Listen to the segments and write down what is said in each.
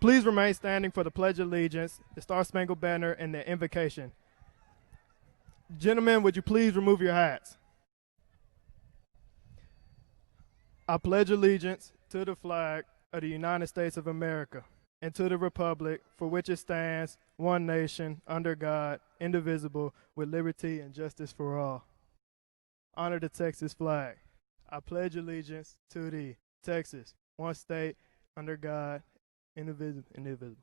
please remain standing for the Pledge of Allegiance, the Star-Spangled Banner, and the Invocation. Gentlemen, would you please remove your hats? I pledge allegiance to the flag of the United States of America and to the republic for which it stands, one nation, under God, indivisible, with liberty and justice for all. Honor the Texas flag. I pledge allegiance to the Texas, one state, under God, indivisible.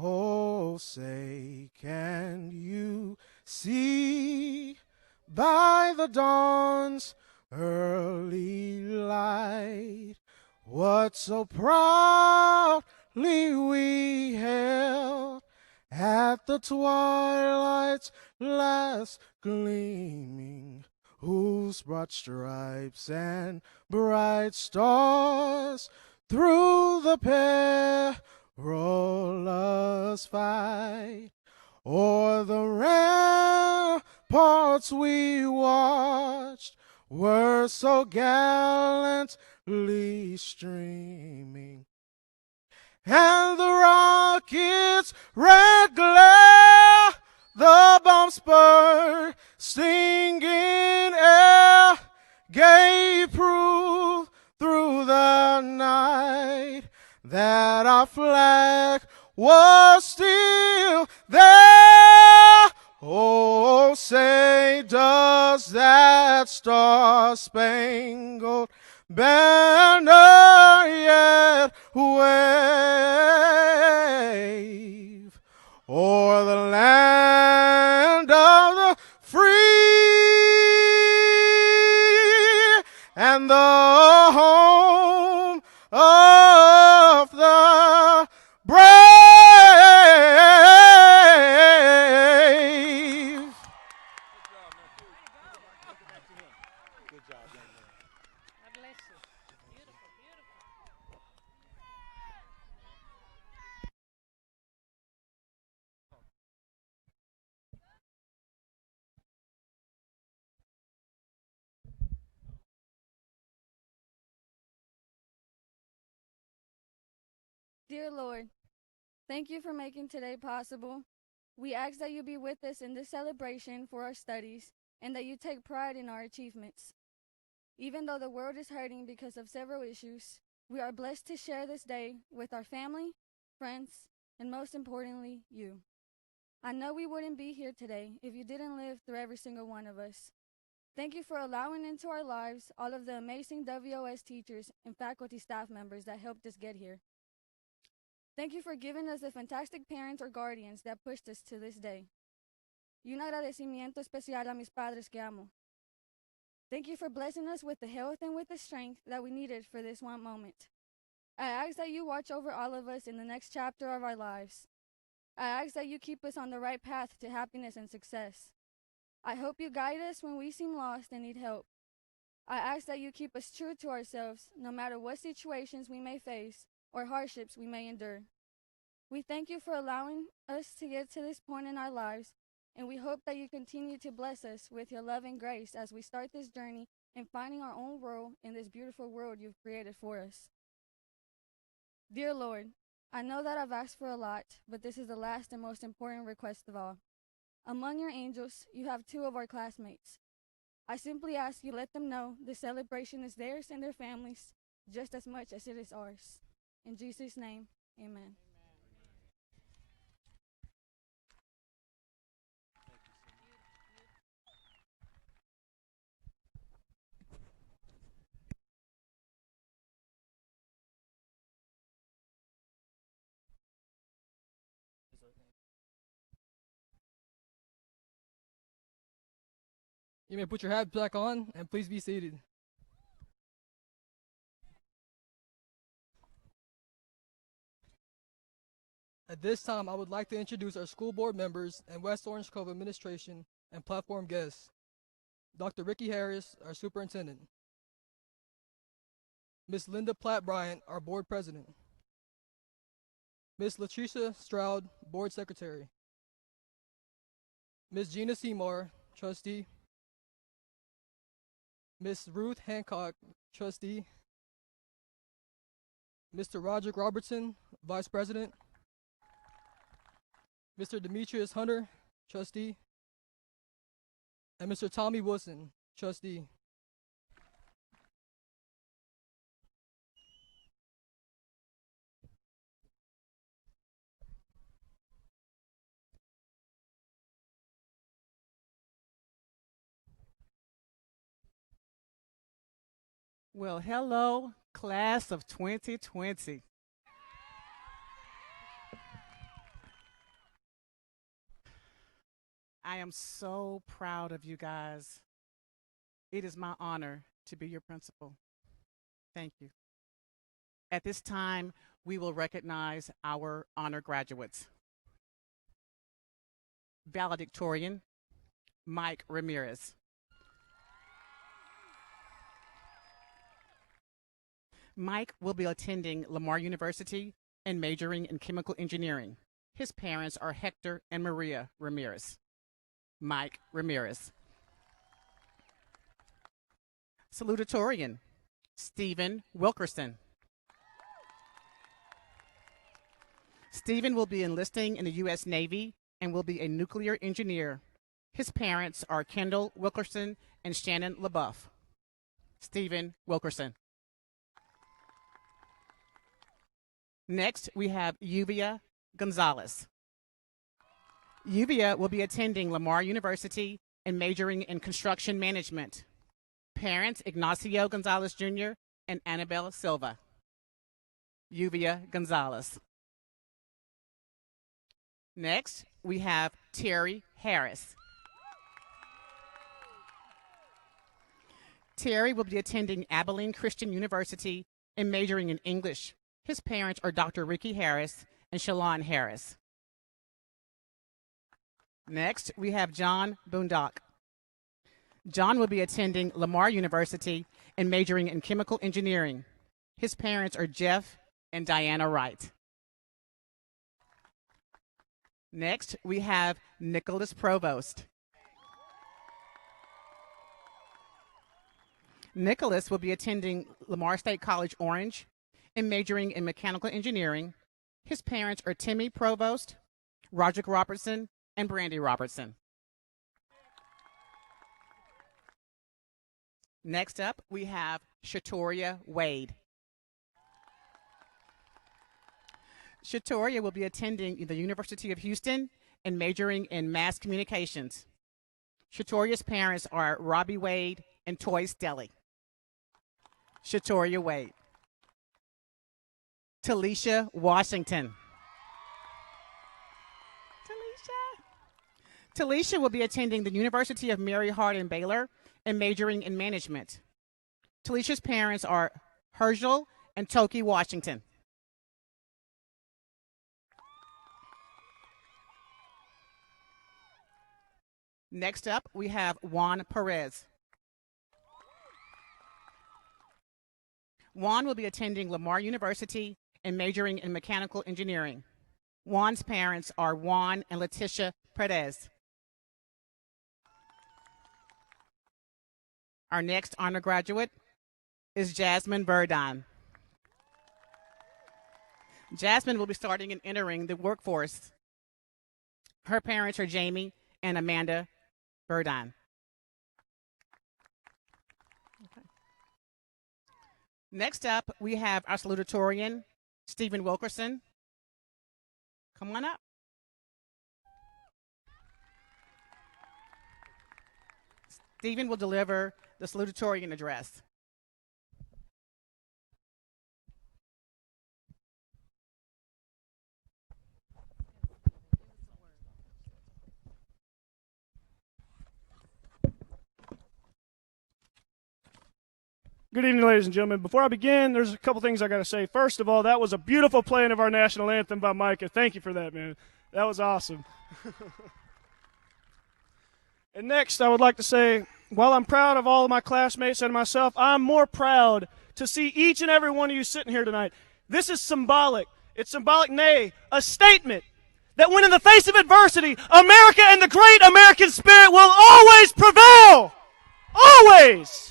Oh, say, can you see by the dawn's early light what so proudly we held at the twilight's last gleaming, whose broad stripes and bright stars through the perilous fight o'er the ramparts we watched were so gallantly streaming, and the rocket's red glare, the bombs bursting in air, gave proof through the night that our flag was still there. Oh, say, does that star-spangled banner yet wave o'er the land of the free and the home of the brave? Good job, young man. God bless you. Beautiful, beautiful. Dear Lord, thank you for making today possible. We ask that you be with us in this celebration for our studies and that you take pride in our achievements. Even though the world is hurting because of several issues, we are blessed to share this day with our family, friends, and most importantly, you. I know we wouldn't be here today if you didn't live through every single one of us. Thank you for allowing into our lives all of the amazing WOS teachers and faculty staff members that helped us get here. Thank you for giving us the fantastic parents or guardians that pushed us to this day. Y un agradecimiento especial a mis padres que amo. Thank you for blessing us with the health and with the strength that we needed for this one moment. I ask that you watch over all of us in the next chapter of our lives. I ask that you keep us on the right path to happiness and success. I hope you guide us when we seem lost and need help. I ask that you keep us true to ourselves no matter what situations we may face or hardships we may endure. We thank you for allowing us to get to this point in our lives, and we hope that you continue to bless us with your love and grace as we start this journey in finding our own role in this beautiful world you've created for us. Dear Lord, I know that I've asked for a lot, but this is the last and most important request of all. Among your angels, you have 2 of our classmates. I simply ask you let them know the celebration is theirs and their families just as much as it is ours. In Jesus' name, amen. You may put your hats back on and please be seated. At this time, I would like to introduce our school board members and West Orange Cove administration and platform guests. Dr. Ricky Harris, our superintendent. Ms. Linda Platt Bryant, our board president. Ms. Latricia Stroud, board secretary. Ms. Gina Seymour, trustee. Ms. Ruth Hancock, trustee. Mr. Roderick Robertson, vice president. Mr. Demetrius Hunter, trustee. And Mr. Tommy Wilson, trustee. Well, hello, class of 2020. I am so proud of you guys. It is my honor to be your principal. Thank you. At this time, we will recognize our honor graduates. Valedictorian, Mike Ramirez. Mike will be attending Lamar University and majoring in chemical engineering. His parents are Hector and Maria Ramirez. Mike Ramirez. Salutatorian, Stephen Wilkerson. Stephen will be enlisting in the U.S. Navy and will be a nuclear engineer. His parents are Kendall Wilkerson and Shannon LaBeouf. Stephen Wilkerson. Next, we have Yuvia Gonzalez. Yuvia will be attending Lamar University and majoring in construction management. Parents, Ignacio Gonzalez Jr. and Annabelle Silva. Yuvia Gonzalez. Next, we have Terry Harris. Terry will be attending Abilene Christian University and majoring in English. His parents are Dr. Ricky Harris and Shalon Harris. Next, we have John Boondock. John will be attending Lamar University and majoring in chemical engineering. His parents are Jeff and Diana Wright. Next, we have Nicholas Provost. Nicholas will be attending Lamar State College Orange and majoring in mechanical engineering. His parents are Timmy Provost, Roderick Robertson, and Brandy Robertson. Next up, we have Shatoria Wade. Shatoria will be attending the University of Houston and majoring in mass communications. Shatoria's parents are Robbie Wade and Toy Stelly. Shatoria Wade. Talisha Washington. Talisha will be attending the University of Mary Hardin-Baylor and majoring in management. Talisha's parents are Herschel and Toki Washington. Next up, we have Juan Perez. Juan will be attending Lamar University and majoring in mechanical engineering. Juan's parents are Juan and Letitia Perez. Our next honor graduate is Jasmine Verdine. Jasmine will be starting and entering the workforce. Her parents are Jamie and Amanda Verdine. Okay. Next up, we have our salutatorian, Stephen Wilkerson. Come on up. Stephen will deliver the salutatorian address. Good evening, ladies and gentlemen. Before I begin, there's a couple things I got to say. First of all, that was a beautiful playing of our national anthem by Micah. Thank you for that, man. That was awesome. And next, I would like to say, while I'm proud of all of my classmates and myself, I'm more proud to see each and every one of you sitting here tonight. This is symbolic. It's symbolic, nay, a statement that when in the face of adversity, America and the great American spirit will always prevail. Always.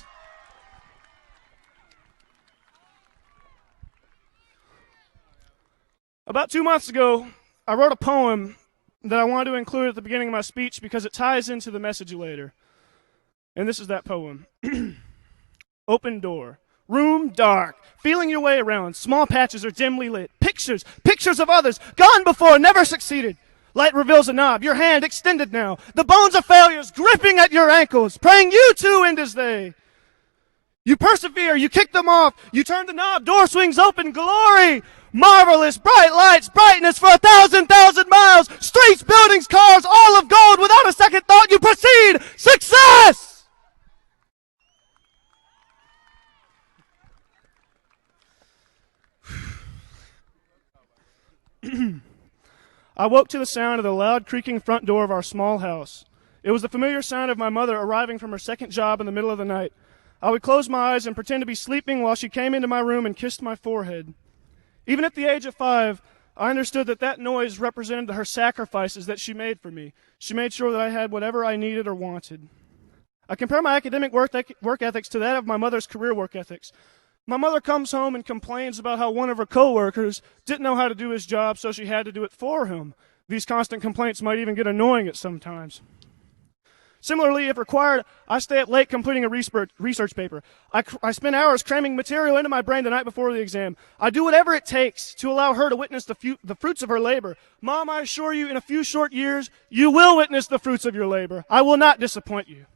About 2 months ago, I wrote a poem that I wanted to include at the beginning of my speech because it ties into the message later. And this is that poem. Open door. Room dark. Feeling your way around. Small patches are dimly lit. Pictures of others. Gone before, never succeeded. Light reveals a knob. Your hand extended now. The bones of failures gripping at your ankles. Praying you too end as they. You persevere. You kick them off. You turn the knob. Door swings open. Glory. Marvelous, bright lights, brightness for 1,000 miles. Streets, buildings, cars, all of gold. Without a second thought, you proceed. Success! I woke to the sound of the loud creaking front door of our small house. It was the familiar sound of my mother arriving from her second job in the middle of the night. I would close my eyes and pretend to be sleeping while she came into my room and kissed my forehead. Even at the age of 5, I understood that noise represented her sacrifices that she made for me. She made sure that I had whatever I needed or wanted. I compare my academic work ethics to that of my mother's career work ethics. My mother comes home and complains about how one of her coworkers didn't know how to do his job, so she had to do it for him. These constant complaints might even get annoying at some times. Similarly, if required, I stay up late completing a research paper. I spend hours cramming material into my brain the night before the exam. I do whatever it takes to allow her to witness the fruits of her labor. Mom, I assure you, in a few short years, you will witness the fruits of your labor. I will not disappoint you.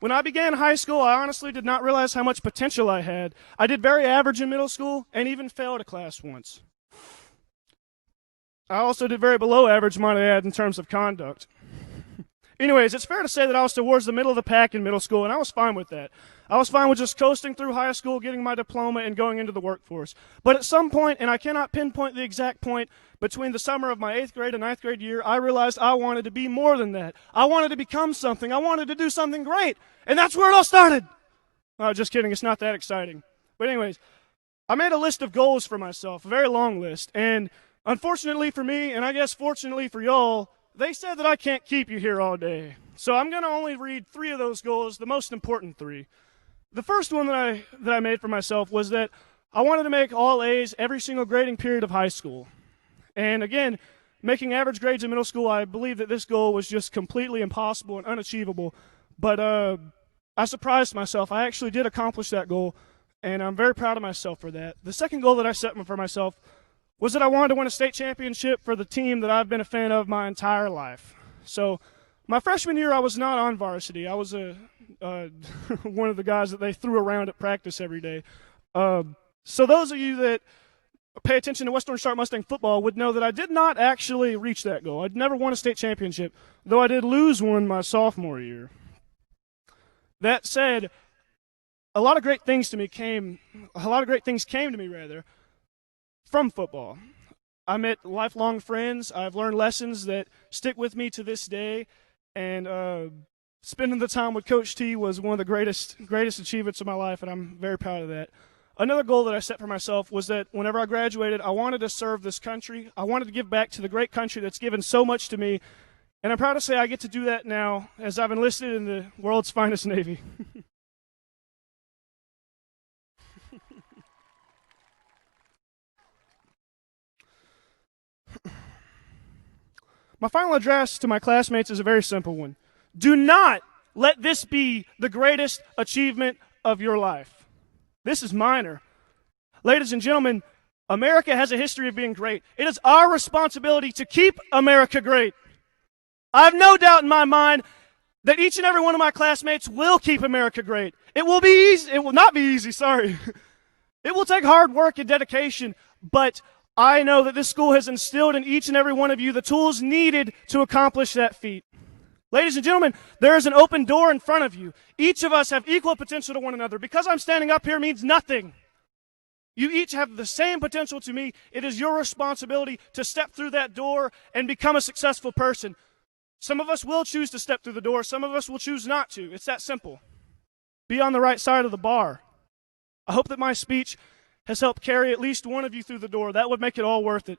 When I began high school, I honestly did not realize how much potential I had. I did very average in middle school and even failed a class once. I also did very below average, might I add, in terms of conduct. Anyways, it's fair to say that I was towards the middle of the pack in middle school, and I was fine with that. I was fine with just coasting through high school, getting my diploma, and going into the workforce. But at some point, and I cannot pinpoint the exact point, between the summer of my 8th grade and 9th grade year, I realized I wanted to be more than that. I wanted to become something. I wanted to do something great. And that's where it all started. Oh, just kidding. It's not that exciting. But anyways, I made a list of goals for myself, a very long list, and unfortunately for me, and I guess fortunately for y'all, they said that I can't keep you here all day. So I'm going to only read 3 of those goals, the most important 3. The first one that I made for myself was that I wanted to make all A's every single grading period of high school. And again, making average grades in middle school, I believe that this goal was just completely impossible and unachievable. But I surprised myself. I actually did accomplish that goal, and I'm very proud of myself for that. The second goal that I set for myself was that I wanted to win a state championship for the team that I've been a fan of my entire life. So my freshman year, I was not on varsity. I was one of the guys that they threw around at practice every day. So those of you that pay attention to West Orange Sharp Mustang football would know that I did not actually reach that goal. I'd never won a state championship, though I did lose one my sophomore year. That said, a lot of great things came to me from football. I met lifelong friends. I've learned lessons that stick with me to this day, and spending the time with Coach T was one of the greatest achievements of my life, and I'm very proud of that. Another goal that I set for myself was that whenever I graduated, I wanted to serve this country. I wanted to give back to the great country that's given so much to me, and I'm proud to say I get to do that now as I've enlisted in the world's finest Navy. My final address to my classmates is a very simple one. Do not let this be the greatest achievement of your life. This is minor. Ladies and gentlemen, America has a history of being great. It is our responsibility to keep America great. I have no doubt in my mind that each and every one of my classmates will keep America great. It will be easy. It will not be easy, sorry. It will take hard work and dedication, but I know that this school has instilled in each and every one of you the tools needed to accomplish that feat. Ladies and gentlemen, there is an open door in front of you. Each of us have equal potential to one another. Because I'm standing up here means nothing. You each have the same potential to me. It is your responsibility to step through that door and become a successful person. Some of us will choose to step through the door. Some of us will choose not to. It's that simple. Be on the right side of the bar. I hope that my speech has helped carry at least one of you through the door. That would make it all worth it.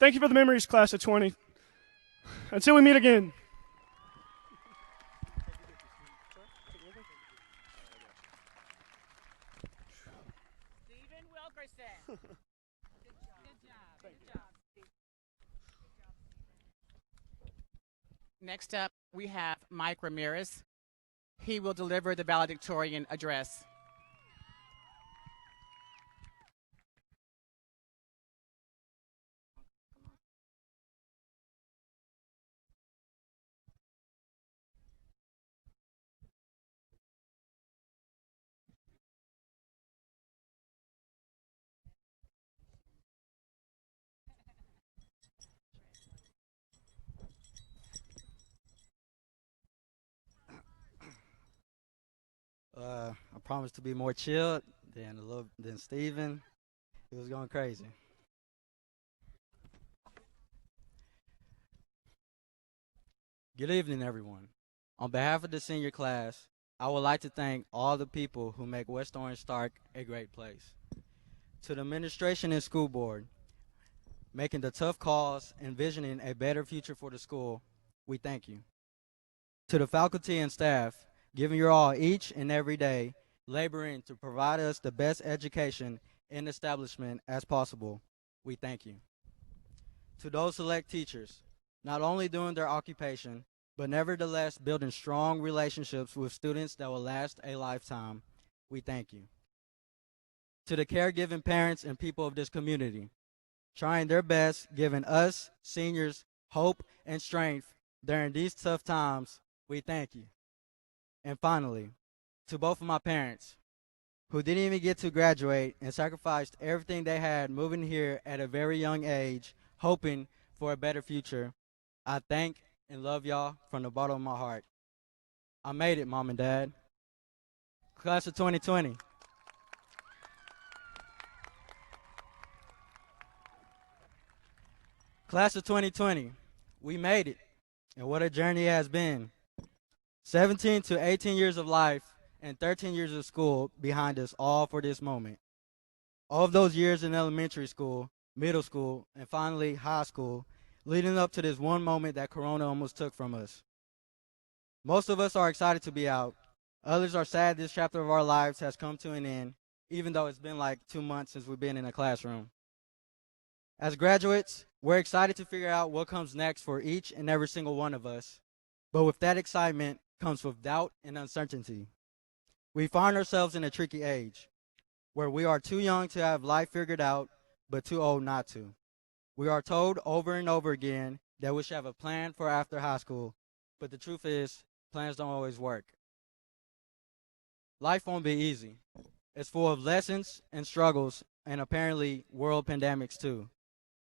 Thank you for the memories, class of 20. Until we meet again. Stephen Wilkerson. Good job. Good job, Steve. Next up, we have Mike Ramirez. He will deliver the valedictorian address. I promised to be more chilled than Steven. He was going crazy. Good evening, everyone. On behalf of the senior class, I would like to thank all the people who make West Orange Stark a great place. To the administration and school board, making the tough calls and visioning a better future for the school, we thank you. To the faculty and staff, giving your all each and every day, laboring to provide us the best education and establishment as possible, we thank you. To those select teachers, not only doing their occupation, but nevertheless building strong relationships with students that will last a lifetime, we thank you. To the caregiving parents and people of this community, trying their best, giving us, seniors, hope and strength during these tough times, we thank you. And finally, to both of my parents, who didn't even get to graduate and sacrificed everything they had moving here at a very young age, hoping for a better future, I thank and love y'all from the bottom of my heart. I made it, Mom and Dad. Class of 2020. Class of 2020, we made it, and what a journey it has been. 17 to 18 years of life and 13 years of school behind us, all for this moment. All of those years in elementary school, middle school, and finally high school, leading up to this one moment that Corona almost took from us. Most of us are excited to be out. Others are sad this chapter of our lives has come to an end, even though it's been like 2 months since we've been in a classroom. As graduates, we're excited to figure out what comes next for each and every single one of us. But with that excitement comes with doubt and uncertainty. We find ourselves in a tricky age, where we are too young to have life figured out, but too old not to. We are told over and over again that we should have a plan for after high school, but the truth is, plans don't always work. Life won't be easy. It's full of lessons and struggles, and apparently world pandemics too.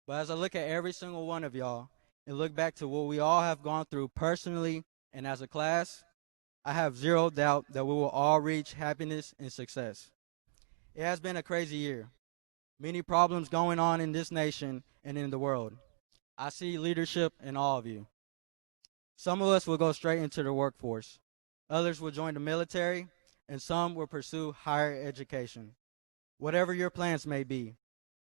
But as I look at every single one of y'all, and look back to what we all have gone through personally and as a class, I have zero doubt that we will all reach happiness and success. It has been a crazy year. Many problems going on in this nation and in the world. I see leadership in all of you. Some of us will go straight into the workforce. Others will join the military, and some will pursue higher education. Whatever your plans may be,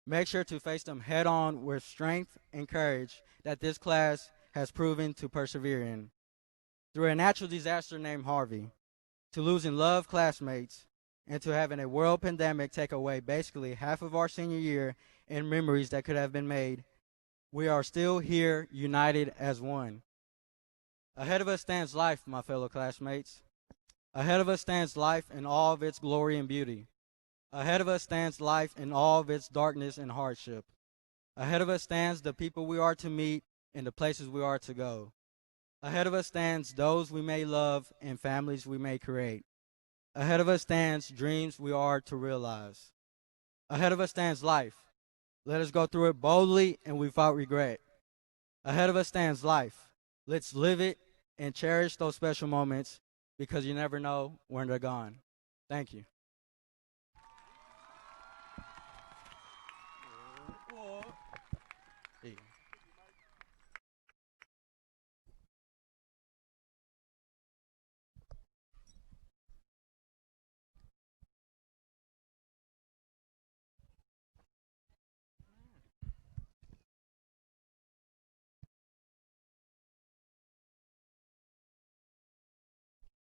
make sure to face them head on with strength and courage that this class has proven to persevere in. Through a natural disaster named Harvey, to losing loved classmates, and to having a world pandemic take away basically half of our senior year and memories that could have been made, we are still here united as one. Ahead of us stands life, my fellow classmates. Ahead of us stands life in all of its glory and beauty. Ahead of us stands life in all of its darkness and hardship. Ahead of us stands the people we are to meet and the places we are to go. Ahead of us stands those we may love and families we may create. Ahead of us stands dreams we are to realize. Ahead of us stands life. Let us go through it boldly and without regret. Ahead of us stands life. Let's live it and cherish those special moments because you never know when they're gone. Thank you.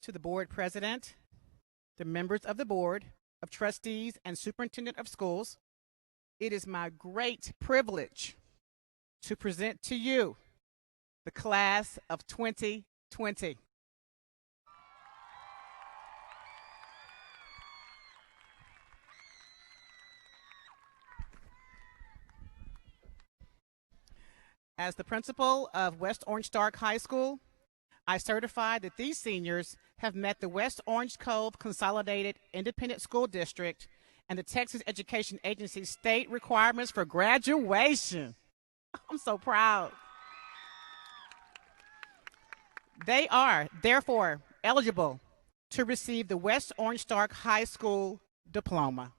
To the board president, the members of the board of trustees and superintendent of schools, it is my great privilege to present to you the class of 2020. As the principal of West Orange Stark High School, I certify that these seniors have met the West Orange-Cove Consolidated Independent School District and the Texas Education Agency state requirements for graduation. I'm so proud. They are, therefore, eligible to receive the West Orange Stark High School diploma.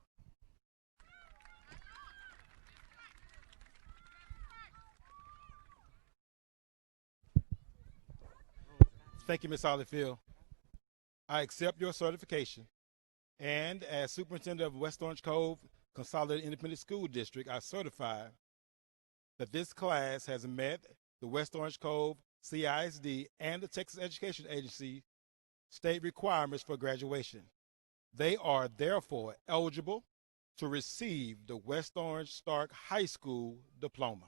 Thank you, Ms. Hollyfield. I accept your certification, and as superintendent of West Orange Cove Consolidated Independent School District, I certify that this class has met the West Orange Cove CISD and the Texas Education Agency state requirements for graduation. They are therefore eligible to receive the West Orange Stark High School diploma.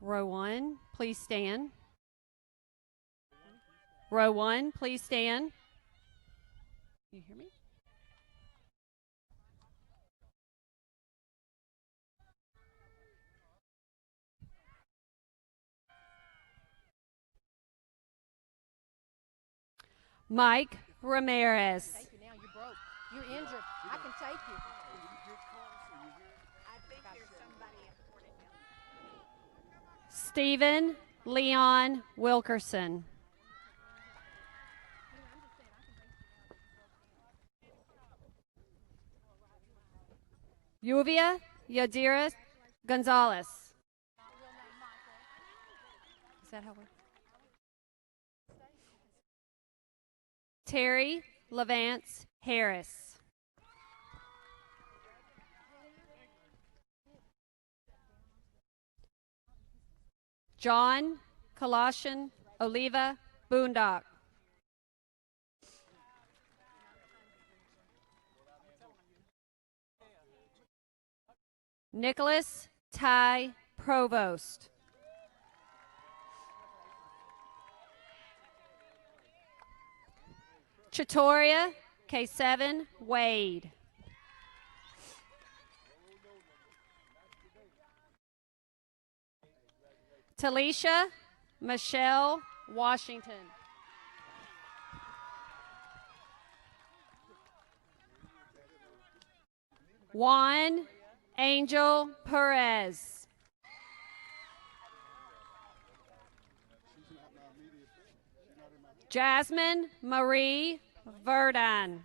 Row 1, please stand. Row 1, please stand. You hear me? Mike Ramirez. Take you now. You're broke. You're injured. I can take you. Stephen Leon Wilkerson. Yuvia Yadira Gonzalez. Is that how we're? Terry Levance Harris. John Kalashan Oliva Boondock. Nicholas Ty Provost. Chatoria K7 Wade. Talisha Michelle Washington. Juan Angel Perez. Jasmine Marie Verdun.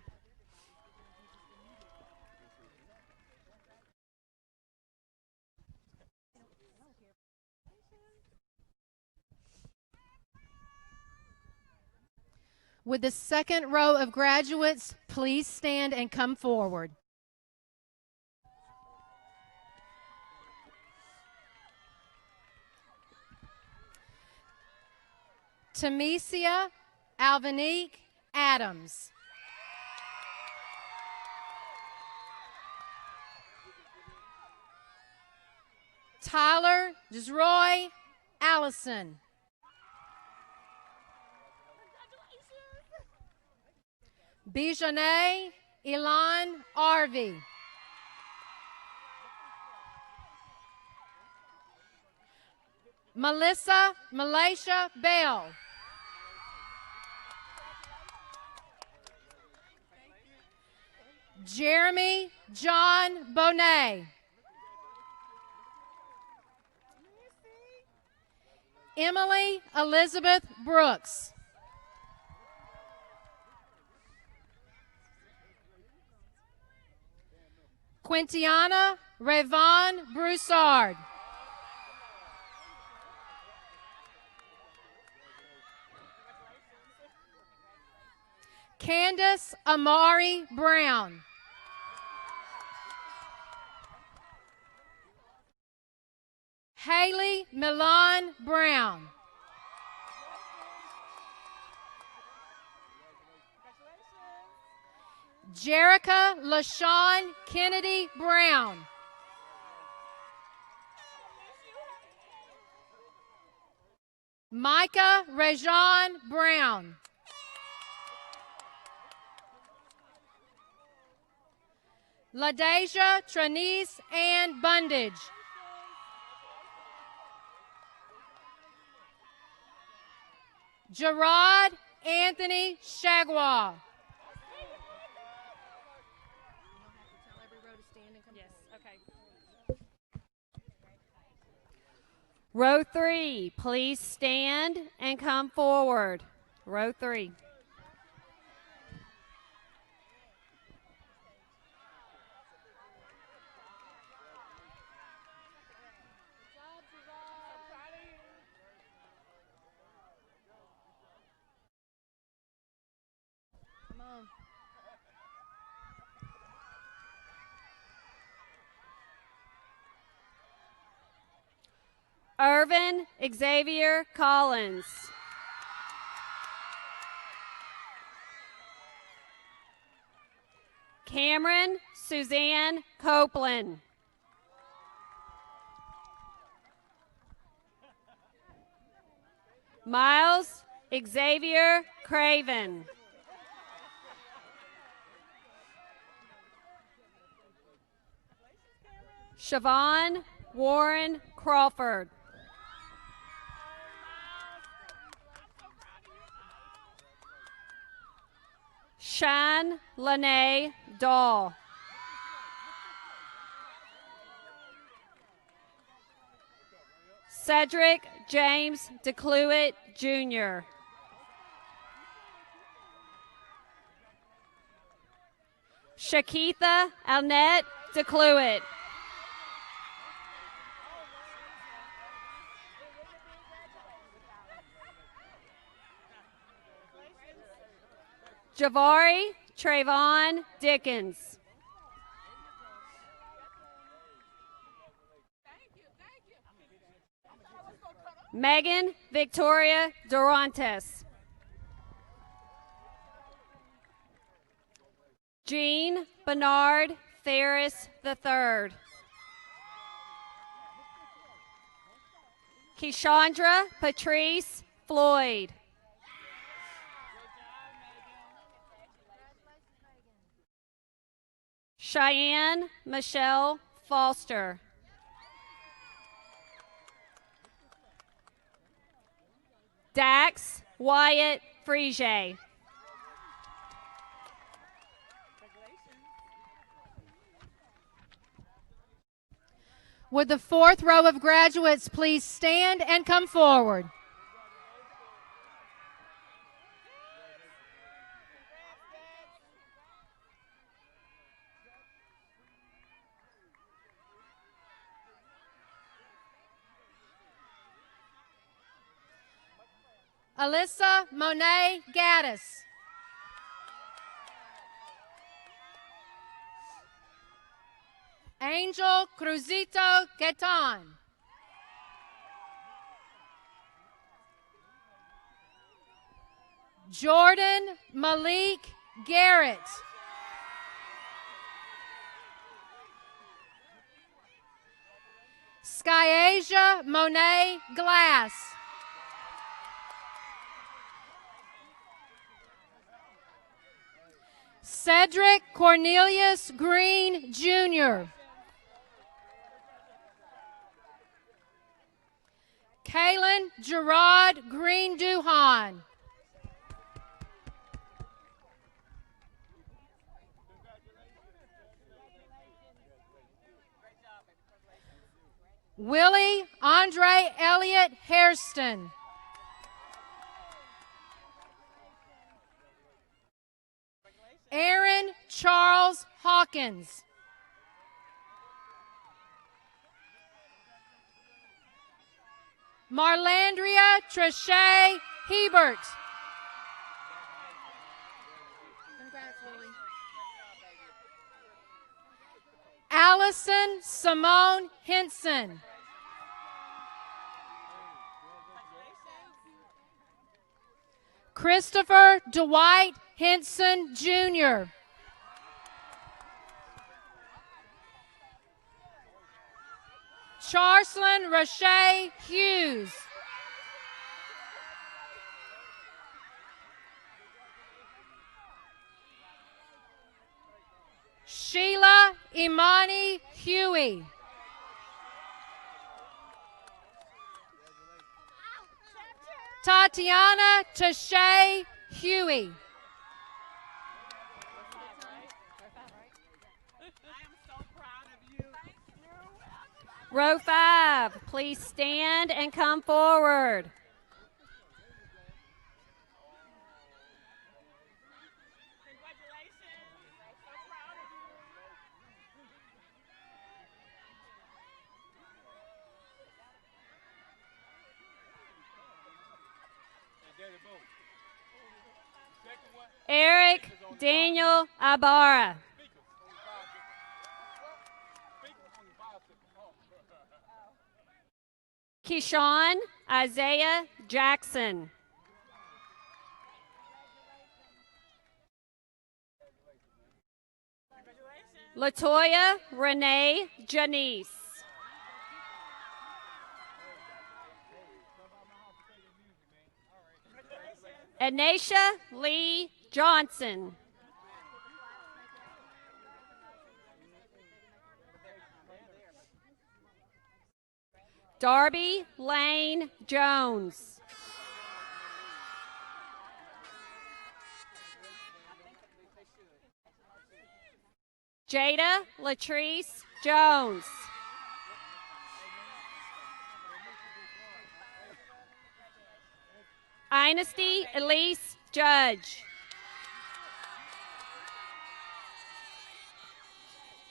Would the second row of graduates please stand and come forward? Tamesia Alvanique Adams. Tyler Desroy Allison. Bijane Ilan Arvi. Melissa Malaysia Bell. Jeremy John Bonet. Emily Elizabeth Brooks. Quintiana Rayvon Broussard. Candace Amari Brown. Haley Milan Brown. Jerica LaShawn Kennedy Brown. Micah Rajon Brown. LaDeja Trinice Ann Bundage. Gerard Anthony Shagwa. Row 3, please stand and come forward. Row 3. Irvin Xavier Collins. Cameron Suzanne Copeland. Miles Xavier Craven. Siobhan Warren Crawford. Shan Lene Dahl. Cedric James DeCluitt, Jr. Shakitha Alnette DeCluitt. Javari Trayvon Dickens. Megan Victoria Durantes. Jean Bernard Ferris III. Keshandra Patrice Floyd. Cheyenne Michelle Foster. Dax Wyatt Frege. Would the fourth row of graduates please stand and come forward? Alyssa Monet Gaddis. Angel Cruzito Gaetan. Jordan Malik Garrett. Skyasia Monet Glass. Cedric Cornelius Green, Jr. Kalen Gerard Green Duhan. Willie Andre Elliott Hairston. Aaron Charles Hawkins. Marlandria Trichet Hebert. Allison Simone Henson. Christopher Dwight Henson, Jr. Charslyn Rashay Hughes. Sheila Imani Huey. Tatiana Tashay Huey. Row 5, please stand and come forward. Eric Daniel Ibarra. Keyshawn Isaiah Jackson. Latoya Renee Janice. Anisha Lee Johnson. Darby Lane Jones. Jada Latrice Jones. Dynasty Elise Judge.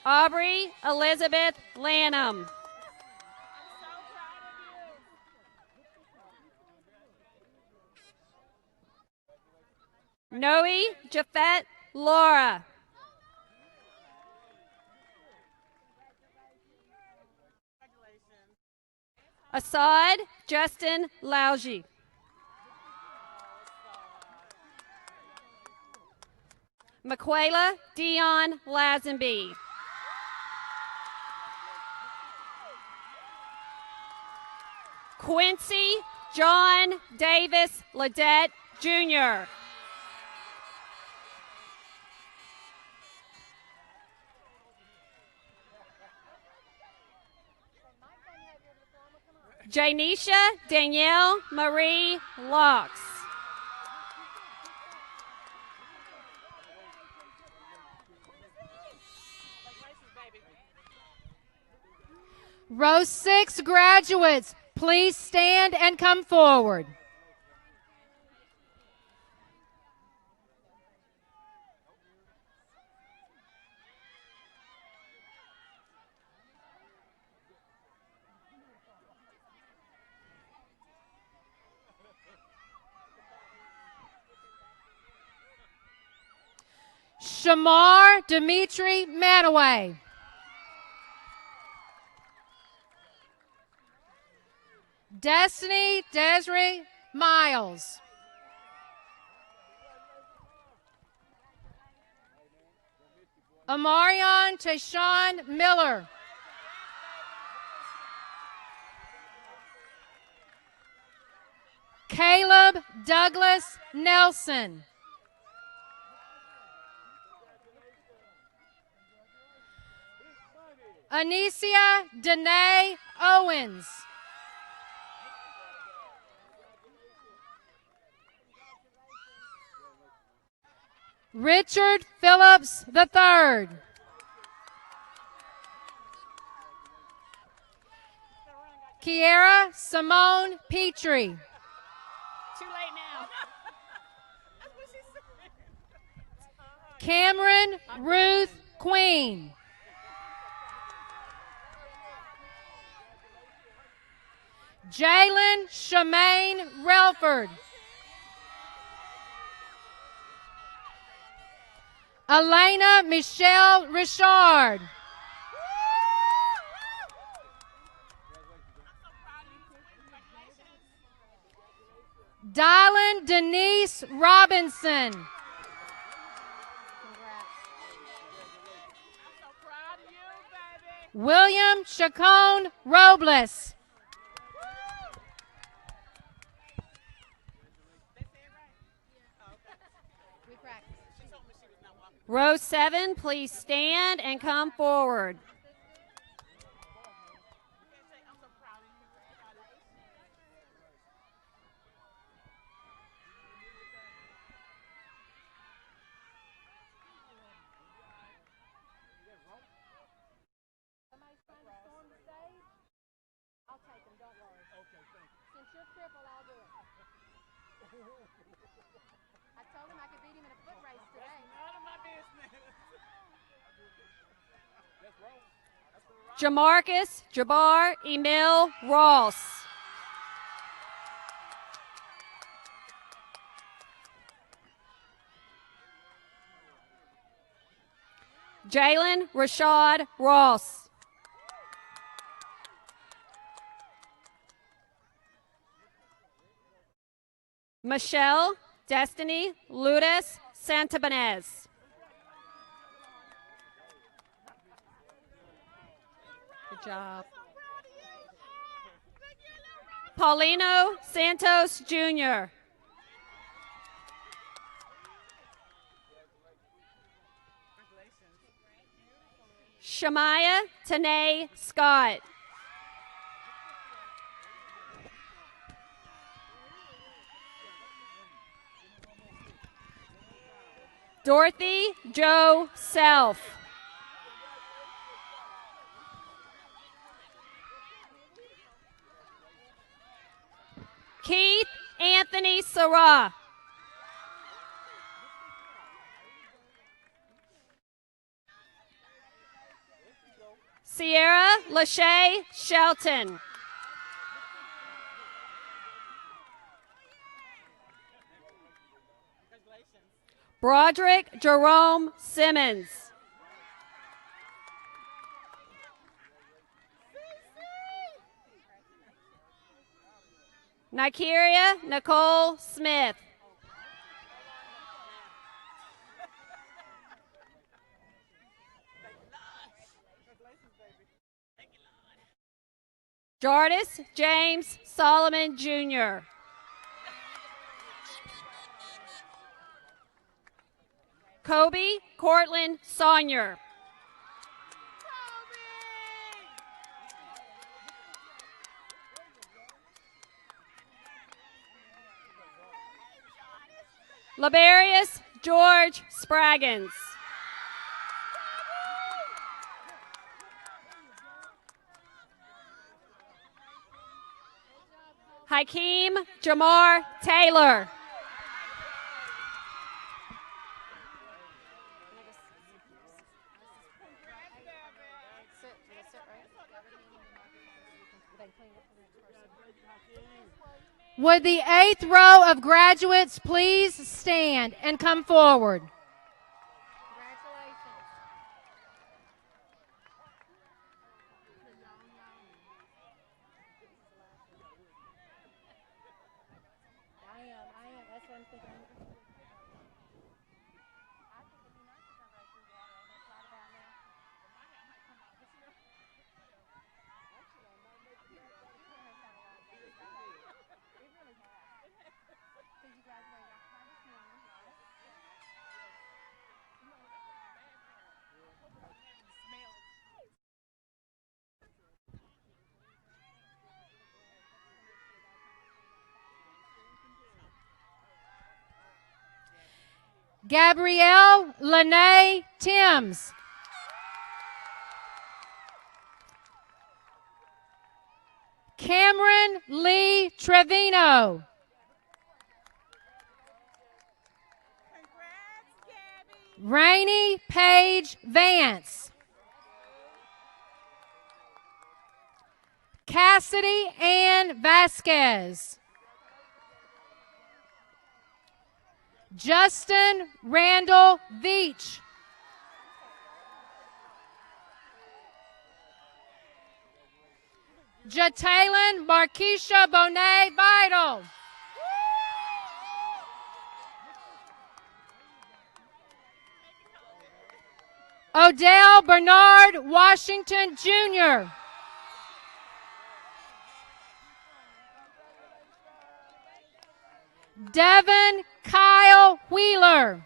Aubrey Elizabeth Lanham. Noe Jafet Laura. Assad Justin Lauji. Maquela Dion Lazenby. Quincy John Davis Ledette, Jr. Janisha Danielle Marie Locks. Row 6 graduates, please stand and come forward. Shamar Dimitri Manaway. Destiny Desiree Miles. Amarion Tayshawn Miller. Caleb Douglas Nelson. Anicia Danae Owens. Richard Phillips III. Kiera Simone Petrie. Too late now. Cameron Ruth Queen. Jalen Shemaine Relford. Elena Michelle Richard. Dylan Denise Robinson. William Chacon Robles. Row 7, please stand and come forward. Jamarcus Jabbar Emil Ross. Jalen Rashad Ross. Michelle Destiny Lourdes Santabanez. Good job. Paulino Santos Jr. Shamaya Tanae Scott. Dorothy Joe Self. Keith Anthony Sarah. Sierra Lachey Shelton. Broderick Jerome Simmons. Nikeria Nicole Smith. Jardis James Solomon Jr. Kobe Cortland Saunier. Labarius George Spraggins. Hakeem Jamar Taylor. Would the 8th row of graduates please stand and come forward? Gabrielle Lene Timms. Cameron Lee Trevino. Rainey Paige Vance. Cassidy Ann Vasquez. Justin Randall Veach. Jataylin Markeisha Bonet Vital. Odell Bernard Washington Jr. Devin Kyle Wheeler.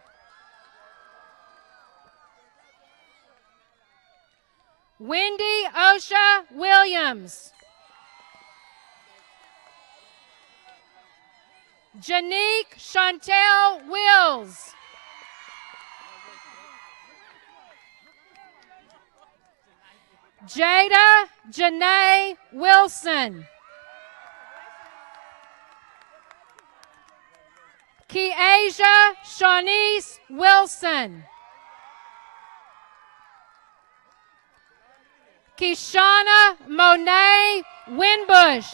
Wendy Osha Williams. Janique Chantel Wills. Jada Janae Wilson. Keasia Shawnice Wilson. Kishana Monet Winbush.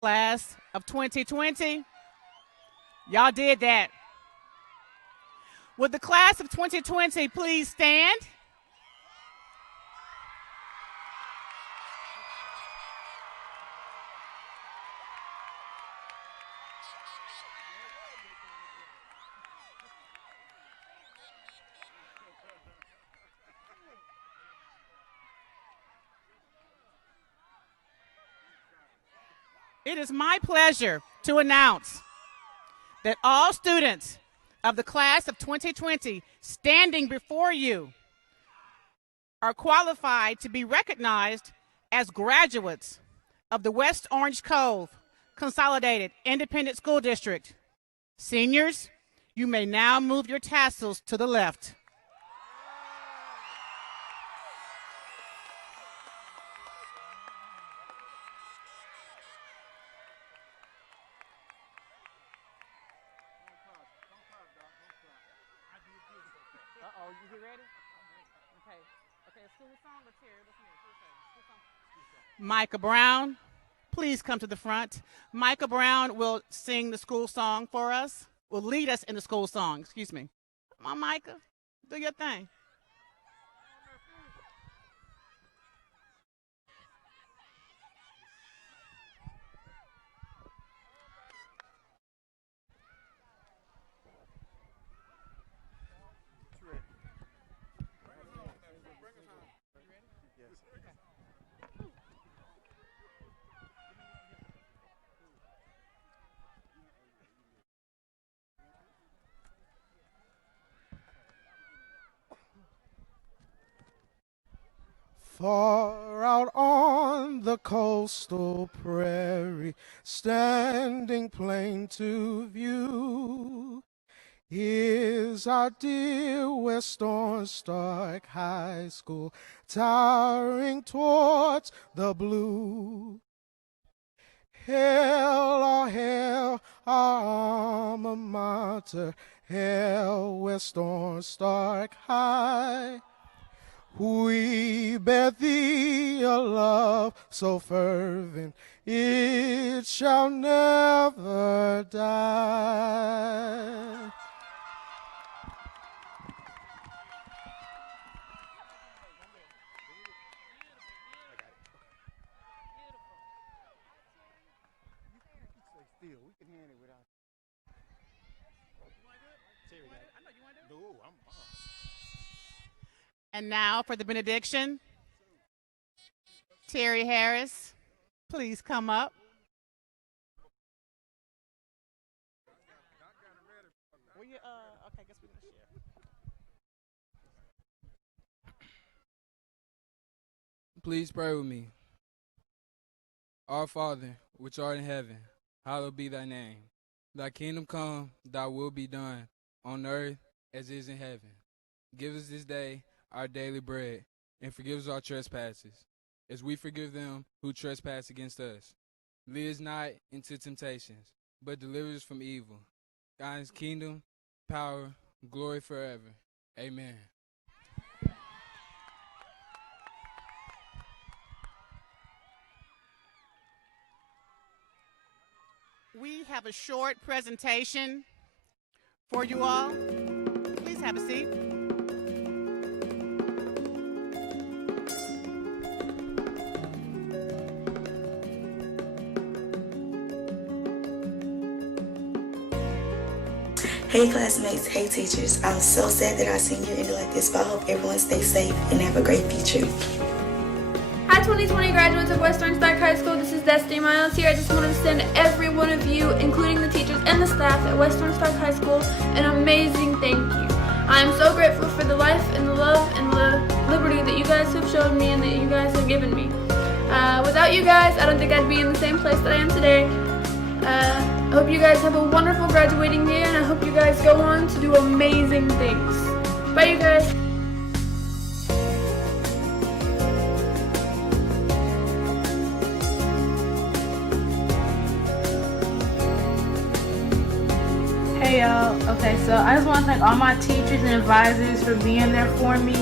Class of 2020. Y'all did that. Would the class of 2020 please stand? It is my pleasure to announce that all students of the class of 2020 standing before you are qualified to be recognized as graduates of the West Orange-Cove Consolidated Independent School District. Seniors, you may now move your tassels to the left. Micah Brown, please come to the front. Micah Brown will sing the school song for us, will lead us in the school song, excuse me. Come on, Micah, do your thing. Far out on the coastal prairie, standing plain to view, is our dear West Orange-Stark High School, towering towards the blue. Hail, oh hail, our alma mater, hail West Orange-Stark High. We bear thee a love so fervent, it shall never die. And now for the benediction, Terry Harris, please come up. Okay, guess we're gonna share. Please pray with me. Our Father, which art in heaven, hallowed be thy name. Thy kingdom come, thy will be done, on earth as it is in heaven. Give us this day our daily bread, and forgive us our trespasses, as we forgive them who trespass against us. Lead us not into temptations, but deliver us from evil. God's kingdom, power, glory forever. Amen. We have a short presentation for you all. Please have a seat. Hey classmates, hey teachers. I'm so sad that our senior ended like this, but I hope everyone stays safe and have a great future. Hi 2020 graduates of West Orange-Cove High School, this is Destiny Miles here. I just wanted to send every one of you, including the teachers and the staff at West Orange-Cove High School, an amazing thank you. I am so grateful for the life and the love and the liberty that you guys have shown me and that you guys have given me. Without you guys, I don't think I'd be in the same place that I am today. I hope you guys have a wonderful graduating year, and I hope you guys go on to do amazing things. Bye, you guys. Hey y'all, okay, so I just want to thank all my teachers and advisors for being there for me.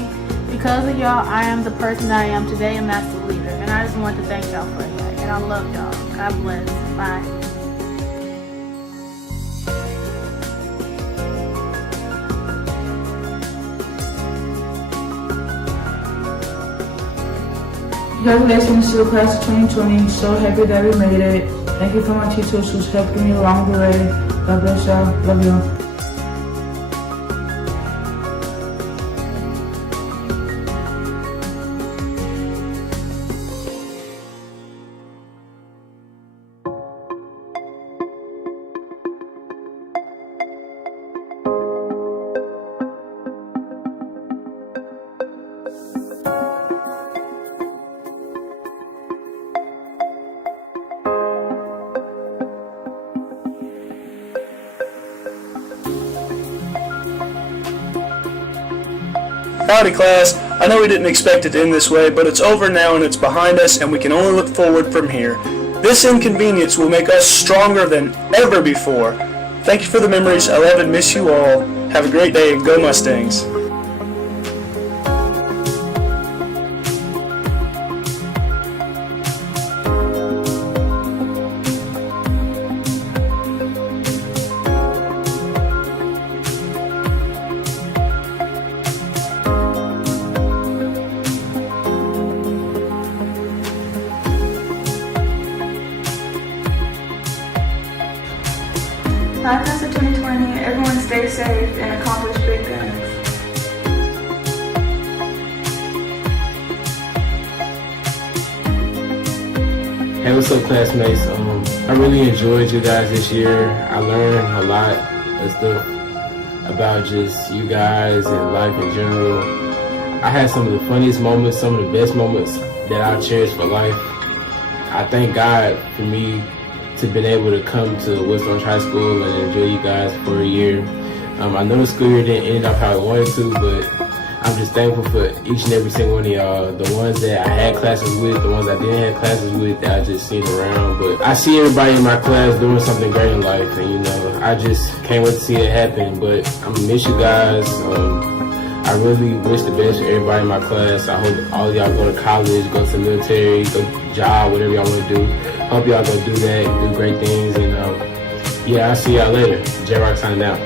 Because of y'all, I am the person that I am today, and that's the leader. And I just want to thank y'all for that. And I love y'all. God bless. Bye. Congratulations to the class of 2020. So happy that we made it. Thank you for my teachers who's helping me along the way. God bless y'all. Love y'all. Howdy class, I know we didn't expect it to end this way, but it's over now and it's behind us and we can only look forward from here. This inconvenience will make us stronger than ever before. Thank you for the memories, I love and miss you all. Have a great day and go Mustangs. Hi class of 2020, everyone stay safe and accomplish big things. Hey, what's up classmates? I really enjoyed you guys this year. I learned a lot of stuff about just you guys and life in general. I had some of the funniest moments, some of the best moments that I'll cherish for life. I thank God for me to been able to come to West Orange High School and enjoy you guys for a year. I know the school year didn't end up how I wanted to, but I'm just thankful for each and every single one of y'all. The ones that I had classes with, the ones I didn't have classes with that I just seen around. But I see everybody in my class doing something great in life, and you know, I just can't wait to see it happen. But I'm gonna miss you guys. I I really wish the best for everybody in my class. I hope all of y'all go to college, go to the military, go job, whatever y'all want to do. Hope y'all go do that, do great things, and yeah, I'll see y'all later. J-Rock signing out.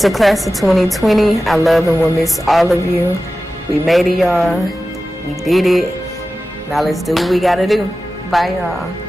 To class of 2020, I love and will miss all of you. We made it, y'all. We did it. Now let's do what we gotta do. Bye, y'all.